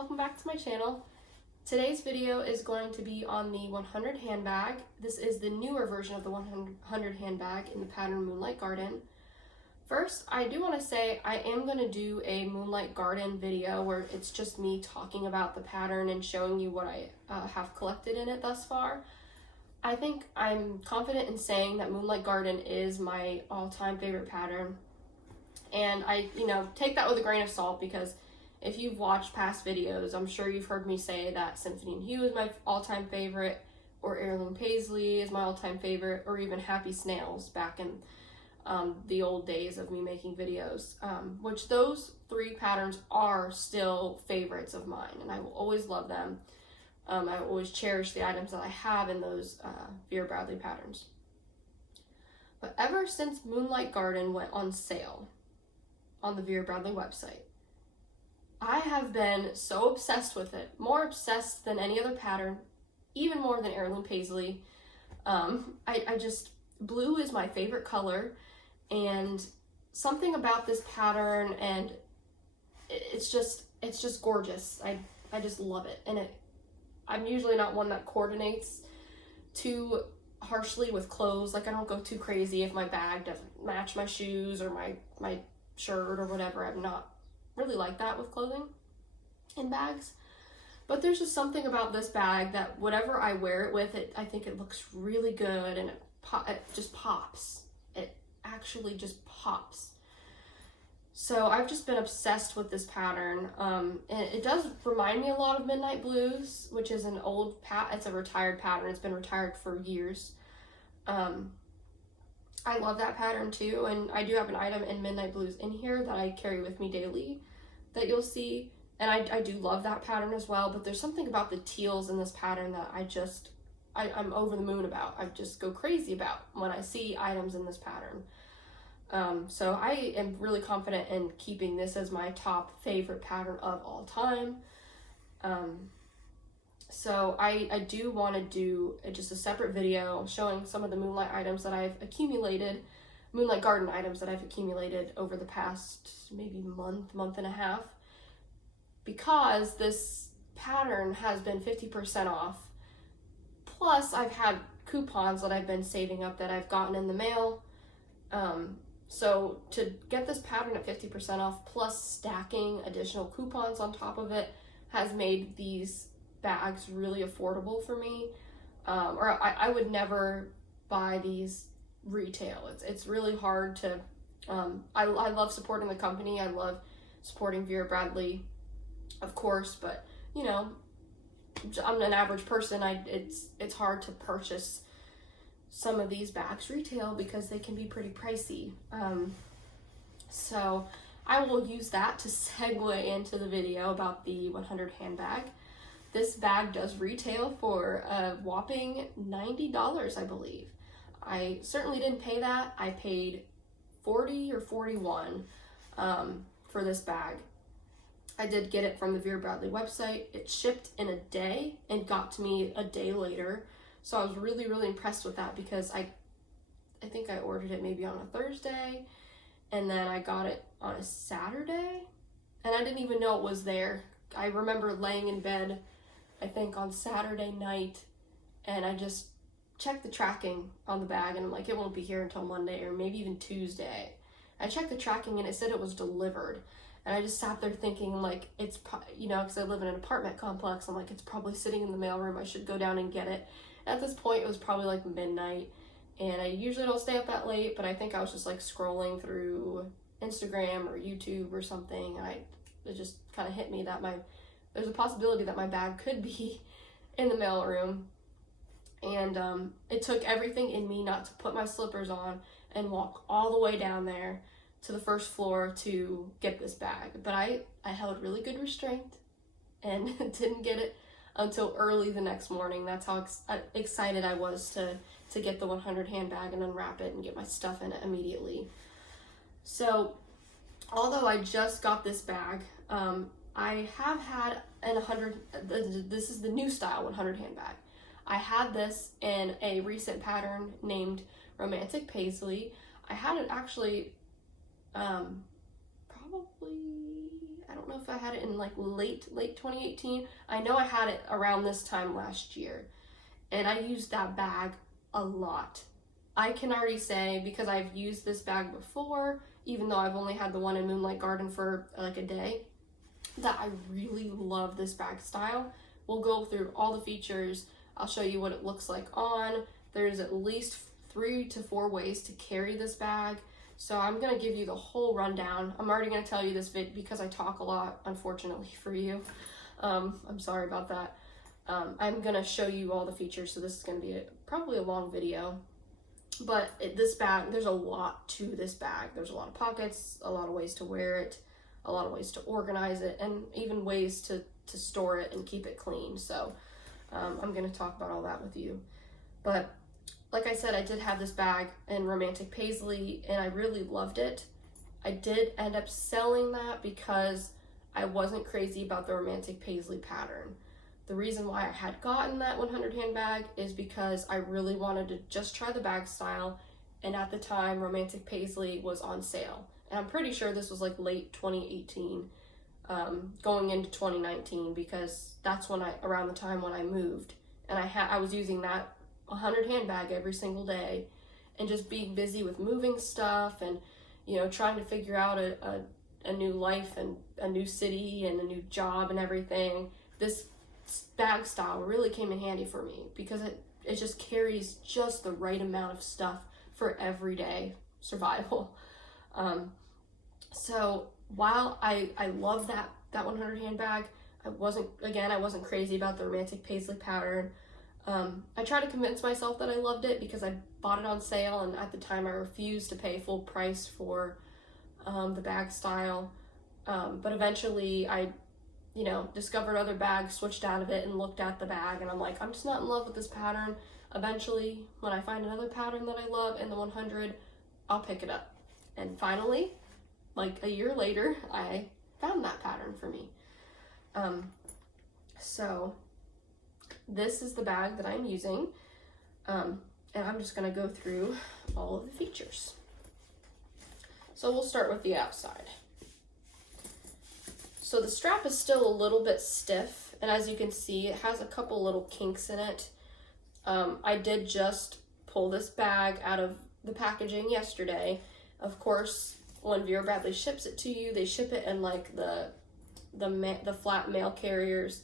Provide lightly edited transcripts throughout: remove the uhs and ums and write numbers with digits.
welcome back to my channel. Today's video is going to be on the 100 handbag. This is the newer version of the 100 handbag in the pattern Moonlight Garden. First, I do want to say I am going to do a Moonlight Garden video where it's just me talking about the pattern and showing you what I have collected in it thus far. I think I'm confident in saying that Moonlight Garden is my all-time favorite pattern. And I, take that with a grain of salt, because if you've watched past videos, I'm sure you've heard me say that Symphony and Hue is my all-time favorite, or Heirloom Paisley is my all-time favorite, or even Happy Snails back in the old days of me making videos, which those three patterns are still favorites of mine, and I will always love them. I always cherish the items that I have in those Vera Bradley patterns. But ever since Moonlight Garden went on sale on the Vera Bradley website, I have been so obsessed with it, more obsessed than any other pattern, even more than Heirloom Paisley. Blue is my favorite color, and something about this pattern, and it's just gorgeous. I just love it, and I'm usually not one that coordinates too harshly with clothes. Like, I don't go too crazy if my bag doesn't match my shoes or my shirt or whatever. I'm not really like that with clothing and bags. But there's just something about this bag that whatever I wear it with, I think it looks really good, and it just pops. It actually just pops. So I've just been obsessed with this pattern. And it does remind me a lot of Midnight Blues, which is an old it's a retired pattern. It's been retired for years. I love that pattern too, and I do have an item in Midnight Blues in here that I carry with me daily that you'll see, and I do love that pattern as well. But there's something about the teals in this pattern that I'm over the moon about. I just go crazy about when I see items in this pattern. So I am really confident in keeping this as my top favorite pattern of all time. So I do want to do just a separate video showing some of the Moonlight items that I've accumulated, Moonlight Garden items that I've accumulated over the past maybe month and a half, because this pattern has been 50% off. Plus, I've had coupons that I've been saving up that I've gotten in the mail. So to get this pattern at 50% off, plus stacking additional coupons on top of it, has made these bags really affordable for me. I would never buy these retail. It's really hard to, I love supporting the company. I love supporting Vera Bradley, of course, but I'm an average person. It's hard to purchase some of these bags retail because they can be pretty pricey. So I will use that to segue into the video about the 100 handbag. This bag does retail for a whopping $90, I believe. I certainly didn't pay that. I paid $40 or $41 for this bag. I did get it from the Vera Bradley website. It shipped in a day and got to me a day later. So I was really, really impressed with that, because I think I ordered it maybe on a Thursday, and then I got it on a Saturday, and I didn't even know it was there. I remember laying in bed, I think on Saturday night, and I just checked the tracking on the bag, and I'm like, it won't be here until Monday or maybe even Tuesday. I checked the tracking and it said it was delivered. And I just sat there thinking, like, it's, because I live in an apartment complex, I'm like, it's probably sitting in the mailroom. I should go down and get it. At this point, it was probably like midnight, and I usually don't stay up that late, but I think I was just like scrolling through Instagram or YouTube or something, and it just kind of hit me that there's a possibility that my bag could be in the mailroom. And it took everything in me not to put my slippers on and walk all the way down there to the first floor to get this bag. But I held really good restraint and didn't get it until early the next morning. That's how excited I was to get the 100 handbag and unwrap it and get my stuff in it immediately. So although I just got this bag, I have had this is the new style 100 handbag. I had this in a recent pattern named Romantic Paisley. I had it actually probably, I don't know if I had it in like late 2018. I know I had it around this time last year, and I used that bag a lot. I can already say, because I've used this bag before, even though I've only had the one in Moonlight Garden for like a day, that I really love this bag style. We'll go through all the features. I'll show you what it looks like on. There's at least 3 to 4 ways to carry this bag. So I'm gonna give you the whole rundown. I'm already gonna tell you this because I talk a lot, unfortunately for you. I'm sorry about that. I'm gonna show you all the features, so this is gonna be probably a long video. But this bag, there's a lot to this bag. There's a lot of pockets, a lot of ways to wear it, a lot of ways to organize it, and even ways to store it and keep it clean. So I'm gonna talk about all that with you. But like I said, I did have this bag in Romantic Paisley, and I really loved it. I did end up selling that because I wasn't crazy about the Romantic Paisley pattern. The reason why I had gotten that 100 handbag is because I really wanted to just try the bag style, and at the time Romantic Paisley was on sale. And I'm pretty sure this was like late 2018, going into 2019, because that's when around the time when I moved, and I was using that 100 handbag every single day, and just being busy with moving stuff and, you know, trying to figure out a new life and a new city and a new job and everything. This bag style really came in handy for me because it just carries just the right amount of stuff for everyday survival. So while I love that 100 handbag, I wasn't crazy about the Romantic Paisley pattern. I tried to convince myself that I loved it because I bought it on sale, and at the time I refused to pay full price for the bag style. But eventually I, you know, discovered other bags, switched out of it, and looked at the bag, and I'm like, I'm just not in love with this pattern. Eventually, when I find another pattern that I love in the 100, I'll pick it up. And finally, like a year later, I found that pattern for me. So this is the bag that I'm using, and I'm just going to go through all of the features. So we'll start with the outside. So the strap is still a little bit stiff, and as you can see, it has a couple little kinks in it. I did just pull this bag out of the packaging yesterday. Of course, when Vera Bradley ships it to you, they ship it in like the flat mail carriers.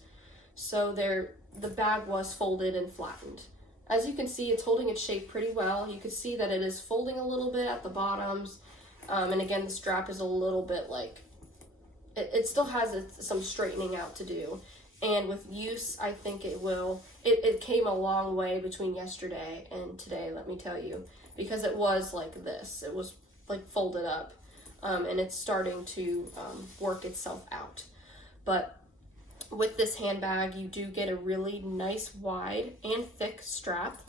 So the bag was folded and flattened. As you can see, it's holding its shape pretty well. You can see that it is folding a little bit at the bottoms. And again, the strap is a little bit like, it still has some straightening out to do. And with use, I think it came a long way between yesterday and today, let me tell you. Because it was like this. It was like folded up. And it's starting to work itself out. But with this handbag, you do get a really nice wide and thick strap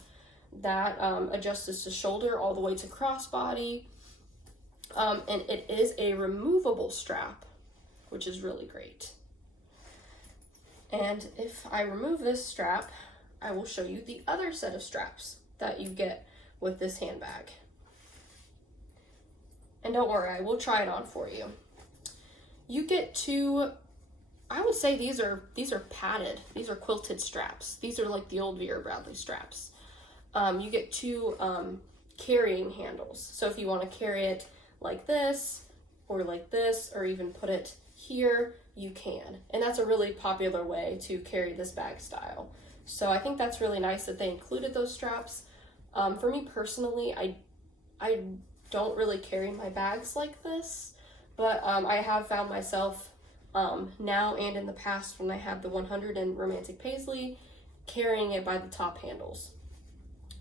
that adjusts to shoulder all the way to crossbody. And it is a removable strap, which is really great. And if I remove this strap, I will show you the other set of straps that you get with this handbag. And don't worry, I will try it on for you. You get two, I would say these are padded. These are quilted straps. These are like the old Vera Bradley straps. You get two carrying handles. So if you want to carry it like this, or even put it here, you can. And that's a really popular way to carry this bag style. So I think that's really nice that they included those straps. For me personally, I don't really carry my bags like this, but I have found myself now and in the past, when I had the 100 in Romantic Paisley, carrying it by the top handles.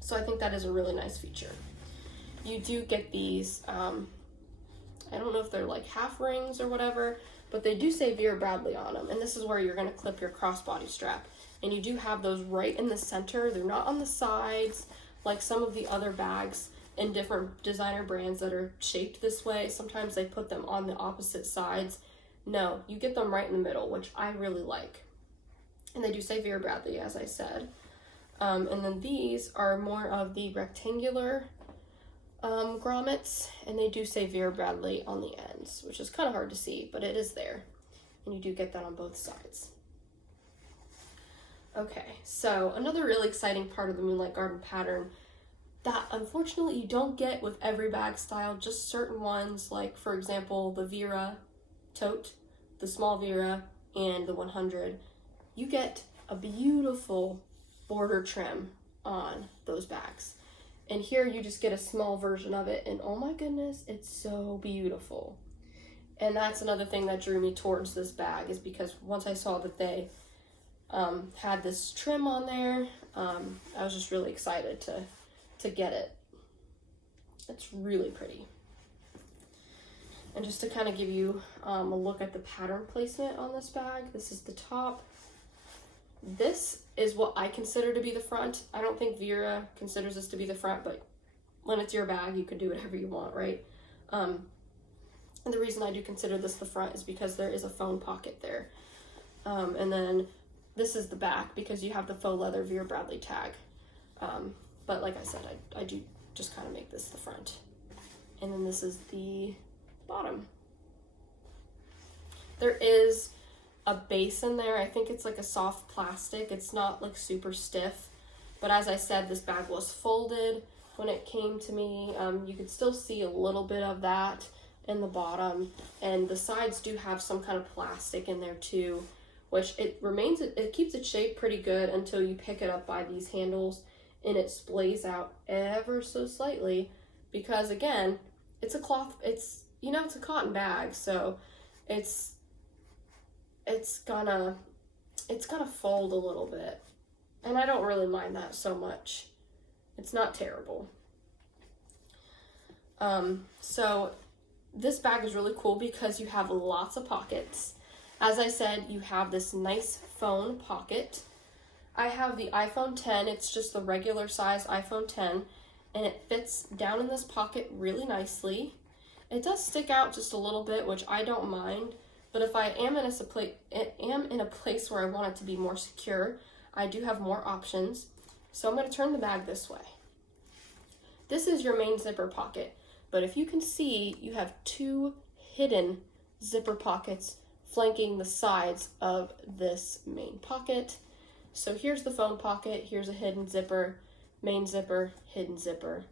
So I think that is a really nice feature. You do get these, I don't know if they're like half rings or whatever, but they do say Vera Bradley on them. And this is where you're going to clip your crossbody strap. And you do have those right in the center. They're not on the sides like some of the other bags in different designer brands that are shaped this way. Sometimes they put them on the opposite sides. No, you get them right in the middle, which I really like. And they do say Vera Bradley, as I said. And then these are more of the rectangular grommets, and they do say Vera Bradley on the ends, which is kind of hard to see, but it is there. and you do get that on both sides. Okay, so another really exciting part of the Moonlight Garden pattern that unfortunately you don't get with every bag style, just certain ones, like for example the Vera tote, the small Vera, and the 100, you get a beautiful border trim on those bags. And here you just get a small version of it, and oh my goodness, it's so beautiful. And that's another thing that drew me towards this bag, is because once I saw that they had this trim on there, I was just really excited to get it. It's really pretty. And just to kind of give you a look at the pattern placement on this bag, this is the top. This is what I consider to be the front. I don't think Vera considers this to be the front, but when it's your bag, you can do whatever you want, right? And the reason I do consider this the front is because there is a phone pocket there. And then this is the back because you have the faux leather Vera Bradley tag. But like I said, I do just kind of make this the front. And then this is the bottom. There is a base in there. I think it's like a soft plastic. It's not like super stiff. But as I said, this bag was folded when it came to me. You could still see a little bit of that in the bottom. And the sides do have some kind of plastic in there too, which it keeps its shape pretty good until you pick it up by these handles and it splays out ever so slightly, because again, it's a cloth, it's a cotton bag, so it's gonna fold a little bit, and I don't really mind that so much. It's not terrible. So this bag is really cool because you have lots of pockets. As I said, you have this nice phone pocket. I have the iPhone 10, it's just the regular size iPhone 10, and it fits down in this pocket really nicely. It does stick out just a little bit, which I don't mind, but if I am in a place where I want it to be more secure, I do have more options. So I'm going to turn the bag this way. This is your main zipper pocket, but if you can see, you have two hidden zipper pockets flanking the sides of this main pocket. So here's the phone pocket, here's a hidden zipper, main zipper, hidden zipper,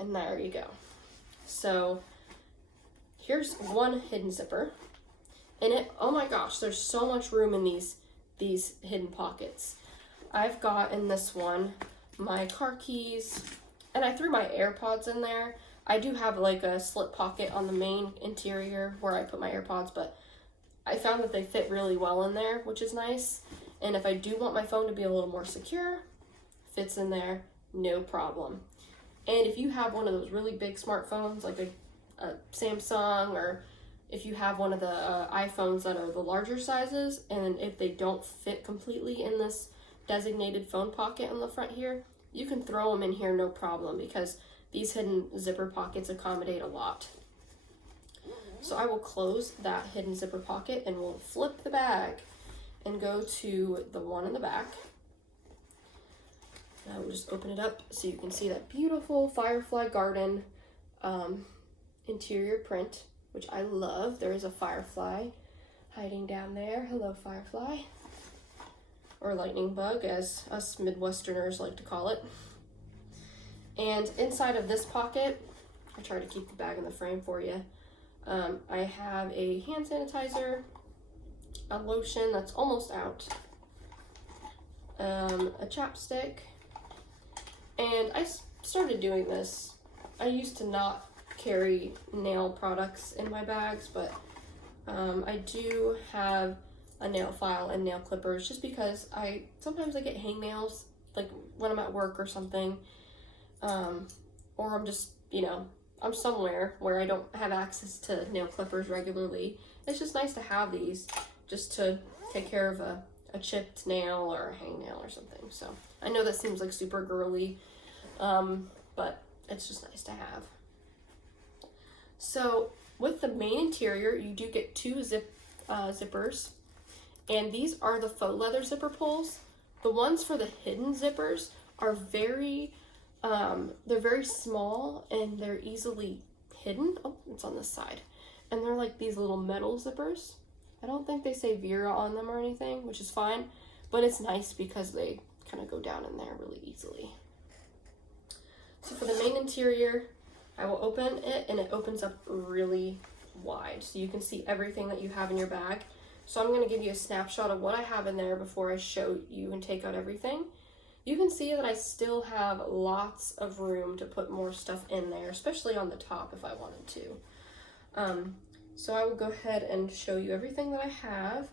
and there you go. So here's one hidden zipper, and oh my gosh, there's so much room in these hidden pockets. I've got in this one my car keys, and I threw my AirPods in there. I do have like a slip pocket on the main interior where I put my AirPods, but I found that they fit really well in there, which is nice. And if I do want my phone to be a little more secure, fits in there, no problem. And if you have one of those really big smartphones, like a Samsung, or if you have one of the iPhones that are the larger sizes, and if they don't fit completely in this designated phone pocket on the front here, you can throw them in here no problem, because these hidden zipper pockets accommodate a lot. So I will close that hidden zipper pocket and we'll flip the bag and go to the one in the back. Now we'll just open it up so you can see that beautiful Firefly Garden interior print, which I love. There is a firefly hiding down there. Hello, firefly. Or lightning bug, as us Midwesterners like to call it. And inside of this pocket, I try to keep the bag in the frame for you. I have a hand sanitizer, a lotion that's almost out, a chapstick, and I started doing this. I used to not carry nail products in my bags, but I do have a nail file and nail clippers, just because sometimes I get hangnails, like when I'm at work or something, or I'm just, I'm somewhere where I don't have access to nail clippers regularly. It's just nice to have these just to take care of a chipped nail or a hangnail or something. So I know that seems like super girly, but it's just nice to have. So with the main interior, you do get two zippers, and these are the faux leather zipper pulls. The ones for the hidden zippers are they're very small and they're easily hidden. Oh, it's on this side. And they're like these little metal zippers. I don't think they say Vera on them or anything, which is fine, but it's nice because they kind of go down in there really easily. So for the main interior, I will open it, and it opens up really wide, so you can see everything that you have in your bag. So I'm going to give you a snapshot of what I have in there before I show you and take out everything. You can see that I still have lots of room to put more stuff in there, especially on the top if I wanted to. So I will go ahead and show you everything that I have.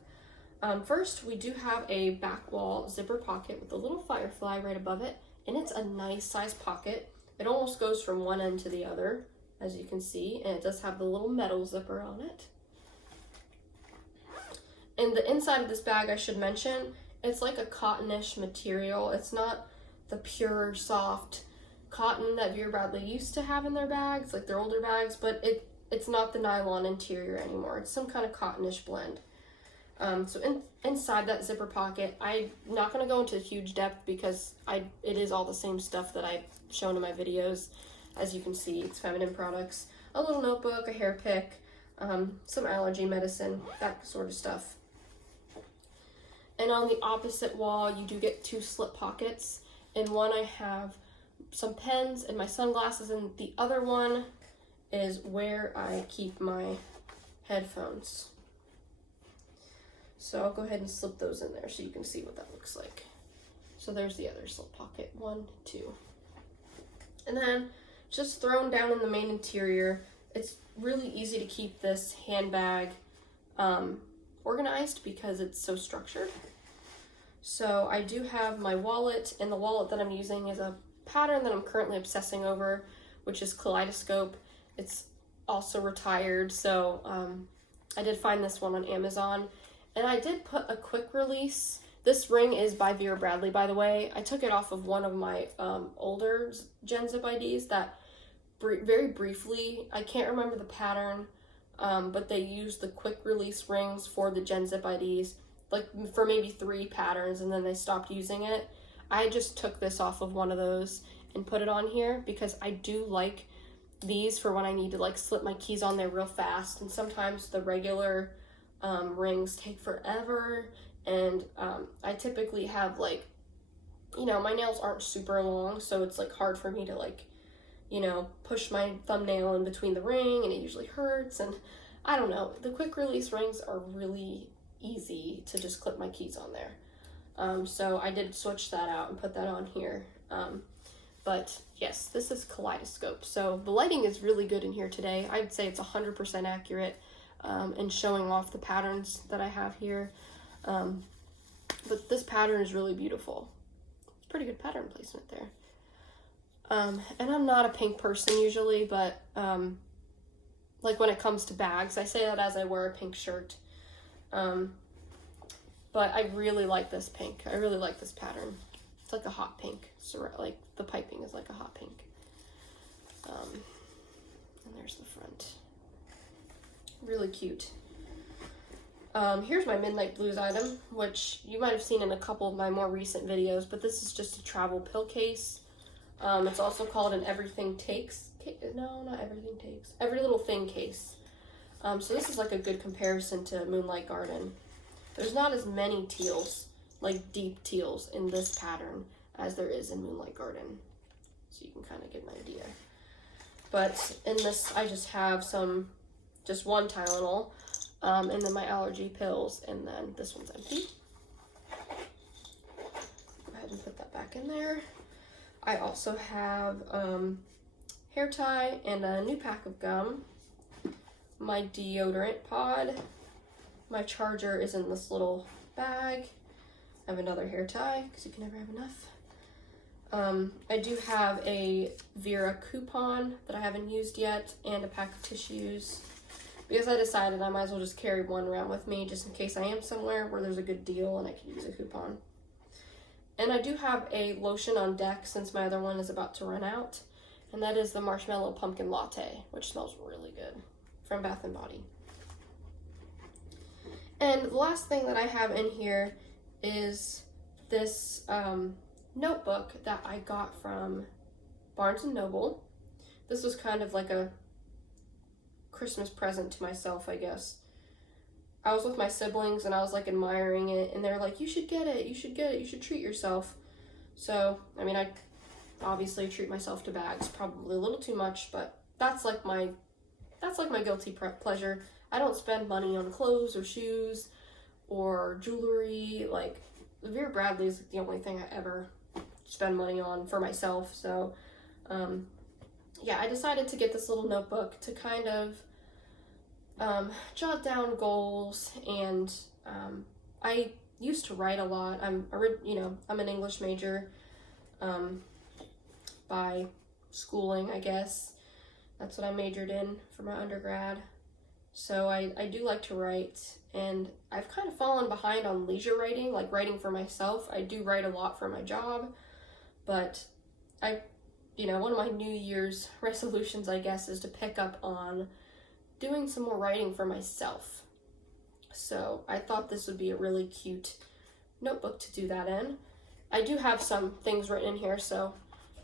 First, we do have a back wall zipper pocket with a little firefly right above it, and it's a nice size pocket. It almost goes from one end to the other, as you can see, and it does have the little metal zipper on it. And the inside of this bag, I should mention, it's like a cottonish material. It's not the pure, soft cotton that Vera Bradley used to have in their bags, like their older bags, but it's not the nylon interior anymore. It's some kind of cottonish blend. So inside that zipper pocket, I'm not going to go into huge depth because it is all the same stuff that I've shown in my videos. As you can see, it's feminine products, a little notebook, a hair pick, some allergy medicine, that sort of stuff. And on the opposite wall, you do get two slip pockets. In one, I have some pens and my sunglasses, and the other one is where I keep my headphones. So I'll go ahead and slip those in there so you can see what that looks like. So there's the other slip pocket, 1, 2. And then just thrown down in the main interior, it's really easy to keep this handbag organized because it's so structured. So I do have my wallet, and the wallet that I'm using is a pattern that I'm currently obsessing over, which is Kaleidoscope. It's also retired, so I did find this one on Amazon, and I did put a quick release. This ring is by Vera Bradley, by the way. I took it off of one of my older Gen Zip IDs that very briefly, I can't remember the pattern, but they used the quick release rings for the Gen Zip IDs, like for maybe 3 patterns, and then they stopped using it. I just took this off of one of those and put it on here because I do like these for when I need to like slip my keys on there real fast, and sometimes the regular rings take forever, and I typically have like, you know, my nails aren't super long, so it's like hard for me to like, you know, push my thumbnail in between the ring, and it usually hurts, and I don't know. The quick release rings are really easy to just clip my keys on there. So I did switch that out and put that on here. But yes, this is Kaleidoscope. So the lighting is really good in here today. I'd say it's 100% accurate in showing off the patterns that I have here. But this pattern is really beautiful. It's pretty good pattern placement there. And I'm not a pink person usually, but like when it comes to bags, I say that as I wear a pink shirt. But I really like this pink. I really like this pattern. It's like a hot pink. So like the piping is like a hot pink. And there's the front. Really cute. Here's my Midnight Blues item, which you might have seen in a couple of my more recent videos, but this is just a travel pill case. It's also called an Everything Takes. No, not Everything Takes. Every Little Thing case. So this is like a good comparison to Moonlight Garden. There's not as many teals, like deep teals, in this pattern as there is in Moonlight Garden. So you can kind of get an idea. But in this, I just have just one Tylenol, and then my allergy pills, and then this one's empty. Go ahead and put that back in there. I also have hair tie and a new pack of gum, my deodorant pod, my charger is in this little bag. I have another hair tie because you can never have enough. I do have a Vera coupon that I haven't used yet, and a pack of tissues, because I decided I might as well just carry one around with me just in case I am somewhere where there's a good deal and I can use a coupon. And I do have a lotion on deck since my other one is about to run out, and that is the Marshmallow Pumpkin Latte, which smells really good, from Bath & Body. And the last thing that I have in here is this notebook that I got from Barnes & Noble. This was kind of like a Christmas present to myself, I guess. I was with my siblings and I was like admiring it, and they're like, you should get it, you should get it, you should treat yourself. So, I mean, I obviously treat myself to bags, probably a little too much, but that's like my guilty pleasure. I don't spend money on clothes or shoes or jewelry. Like, Vera Bradley is the only thing I ever spend money on for myself. So, yeah, I decided to get this little notebook to kind of jot down goals, and I used to write a lot. I'm an English major by schooling, I guess. That's what I majored in for my undergrad. So I do like to write, and I've kind of fallen behind on leisure writing, like writing for myself. I do write a lot for my job, but one of my New Year's resolutions, I guess, is to pick up on doing some more writing for myself. So I thought this would be a really cute notebook to do that in. I do have some things written in here, so,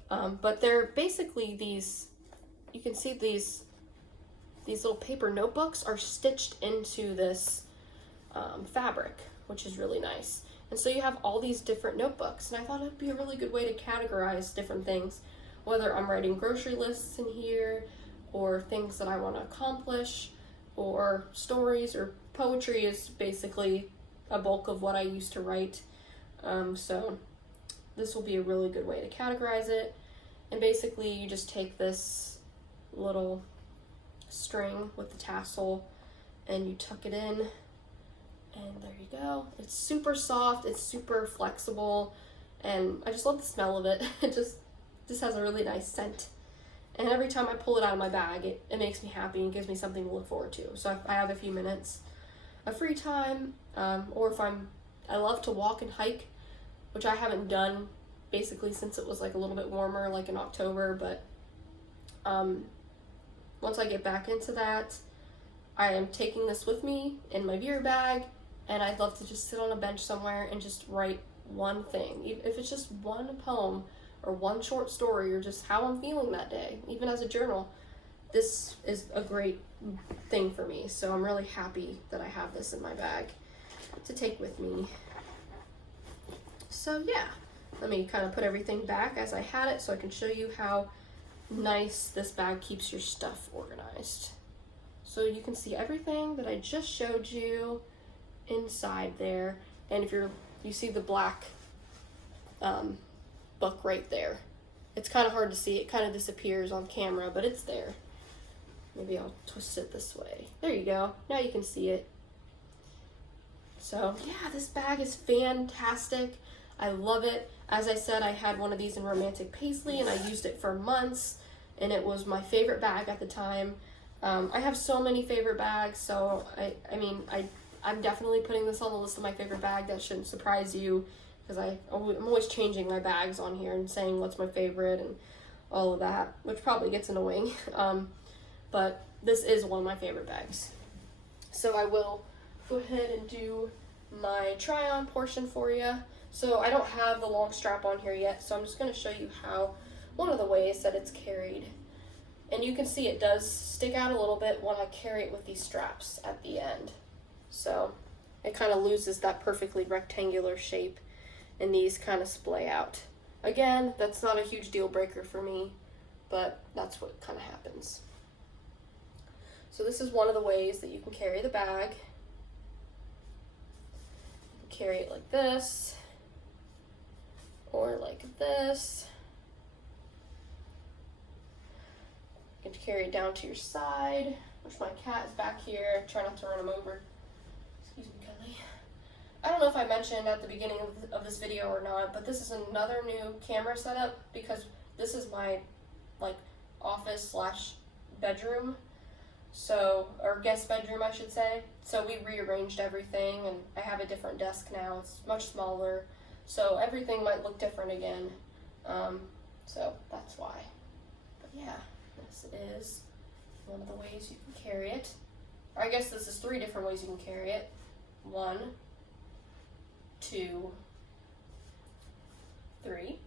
but they're basically these, you can see these little paper notebooks are stitched into this fabric, which is really nice. And so you have all these different notebooks, and I thought it'd be a really good way to categorize different things, whether I'm writing grocery lists in here, or things that I want to accomplish, or stories, or poetry is basically a bulk of what I used to write. So this will be a really good way to categorize it. And basically you just take this little string with the tassel and you tuck it in, and there you go. It's super soft, it's super flexible, and I just love the smell of it. It just has a really nice scent. And every time I pull it out of my bag, it makes me happy and gives me something to look forward to. So if I have a few minutes of free time, or if I love to walk and hike, which I haven't done basically since it was like a little bit warmer, like in October, but once I get back into that, I am taking this with me in my Vera bag, and I'd love to just sit on a bench somewhere and just write one thing. If it's just one poem, or one short story, or just how I'm feeling that day, even as a journal, this is a great thing for me. So I'm really happy that I have this in my bag to take with me. So yeah, let me kind of put everything back as I had it so I can show you how nice this bag keeps your stuff organized. So you can see everything that I just showed you inside there, and if you see the black book right there. It's kind of hard to see. It kind of disappears on camera, but it's there. Maybe I'll twist it this way. There you go. Now you can see it. So yeah, this bag is fantastic. I love it. As I said, I had one of these in romantic paisley, and I used it for months, and it was my favorite bag at the time. I have so many favorite bags, so I'm definitely putting this on the list of my favorite bag. That shouldn't surprise you, because I'm always changing my bags on here and saying what's my favorite and all of that, which probably gets annoying. But this is one of my favorite bags. So I will go ahead and do my try-on portion for you. So I don't have the long strap on here yet, so I'm just going to show you one of the ways that it's carried. And you can see it does stick out a little bit when I carry it with these straps at the end. So it kind of loses that perfectly rectangular shape, and these kind of splay out. Again, that's not a huge deal breaker for me, but that's what kind of happens. So this is one of the ways that you can carry the bag. You can carry it like this, or like this. You can carry it down to your side, which my cat is back here. Try not to run him over. Excuse me, Kelly. I don't know if I mentioned at the beginning of this video or not, but this is another new camera setup, because this is my office / bedroom, or guest bedroom, I should say. So we rearranged everything, and I have a different desk now. It's much smaller, so everything might look different again. So that's why. But yeah, this is one of the ways you can carry it. Or I guess this is 3 different ways you can carry it. 1, 2, 3.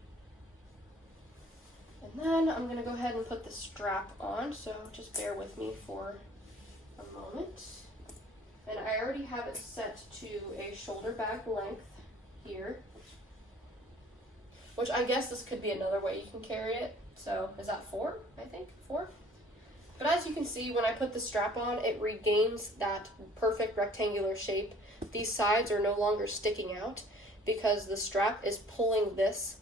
And then I'm going to go ahead and put the strap on, so just bear with me for a moment. And I already have it set to a shoulder bag length here, which I guess this could be another way you can carry it. So is that 4? I think 4. But as you can see, when I put the strap on, it regains that perfect rectangular shape. These sides are no longer sticking out because the strap is pulling this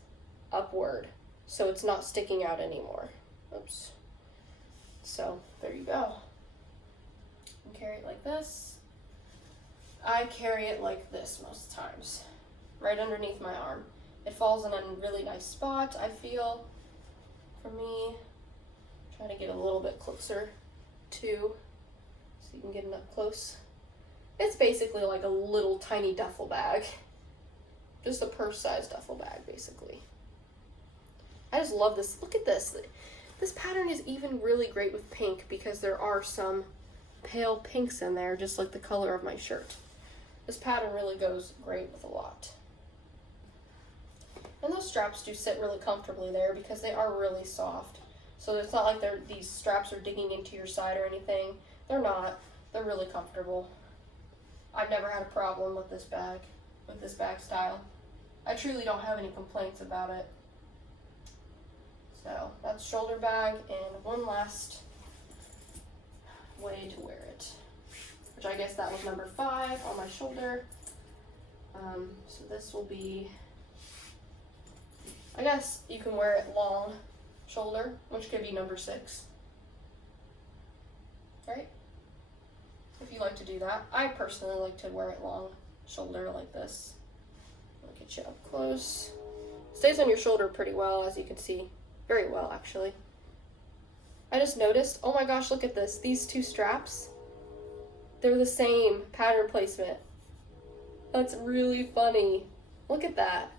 upward, so it's not sticking out anymore. Oops. So there you go. You can carry it like this. I carry it like this most times, right underneath my arm. It falls in a really nice spot, I feel, for me. Trying to get a little bit closer too, so you can get it up close. It's basically like a little tiny duffel bag. Just a purse-sized duffel bag, basically. I just love this. Look at this. This pattern is even really great with pink because there are some pale pinks in there, just like the color of my shirt. This pattern really goes great with a lot. And those straps do sit really comfortably there because they are really soft. So it's not like these straps are digging into your side or anything. They're not. They're really comfortable. I've never had a problem with this bag style. I truly don't have any complaints about it. So that's shoulder bag, and one last way to wear it, which I guess that was number 5 on my shoulder. So this will be, I guess you can wear it long shoulder, which could be number 6, right? If you like to do that. I personally like to wear it long shoulder like this. I'll get you up close. Stays on your shoulder pretty well, as you can see. Very well, actually. I just noticed, oh my gosh, look at this. These 2 straps, they're the same pattern placement. That's really funny. Look at that.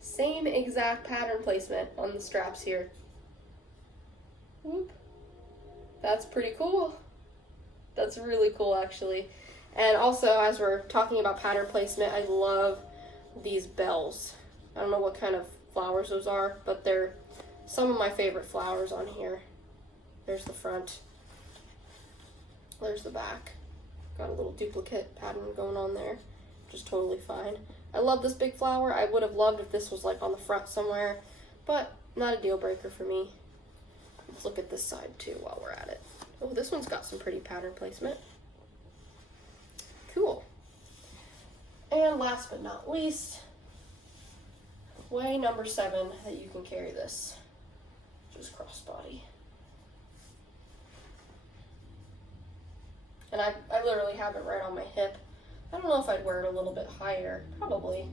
Same exact pattern placement on the straps here. Whoop. That's pretty cool. That's really cool, actually. And also, as we're talking about pattern placement, I love these bells. I don't know what kind of flowers those are, but they're some of my favorite flowers on here. There's the front. There's the back. Got a little duplicate pattern going on there, which is totally fine. I love this big flower. I would have loved if this was like on the front somewhere, but not a deal breaker for me. Let's look at this side too while we're at it. Oh, this one's got some pretty pattern placement. Cool. And last but not least, way number 7 that you can carry this, which is crossbody. And I literally have it right on my hip. I don't know if I'd wear it a little bit higher. Probably.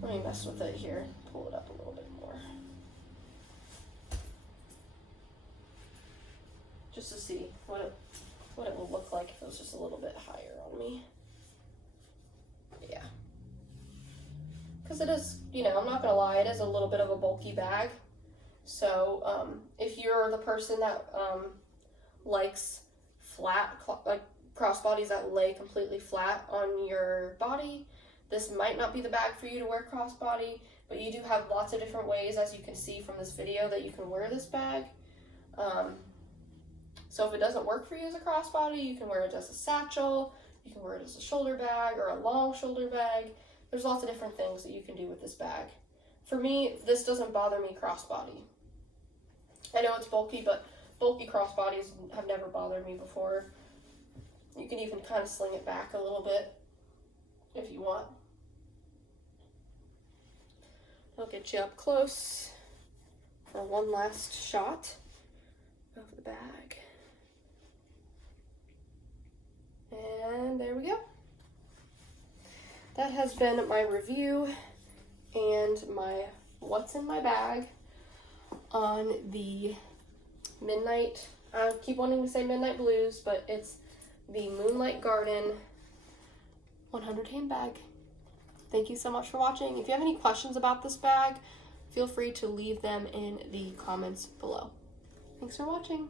Let me mess with it here. Pull it up a little bit more. Just to see what it will look like if it was just a little bit higher on me. Yeah. Because it is, you know, I'm not going to lie, it is a little bit of a bulky bag. So if you're the person that likes flat, like crossbodies that lay completely flat on your body, this might not be the bag for you to wear crossbody, but you do have lots of different ways, as you can see from this video, that you can wear this bag. So if it doesn't work for you as a crossbody, you can wear it as a satchel, you can wear it as a shoulder bag or a long shoulder bag. There's lots of different things that you can do with this bag. For me, this doesn't bother me crossbody. I know it's bulky, but bulky crossbodies have never bothered me before. You can even kind of sling it back a little bit if you want. I'll get you up close for one last shot of the bag. And there we go. That has been my review and my what's in my bag on the Midnight, I keep wanting to say Midnight Blues, but it's the Moonlight Garden 100 handbag. Thank you so much for watching. If you have any questions about this bag, feel free to leave them in the comments below. Thanks for watching.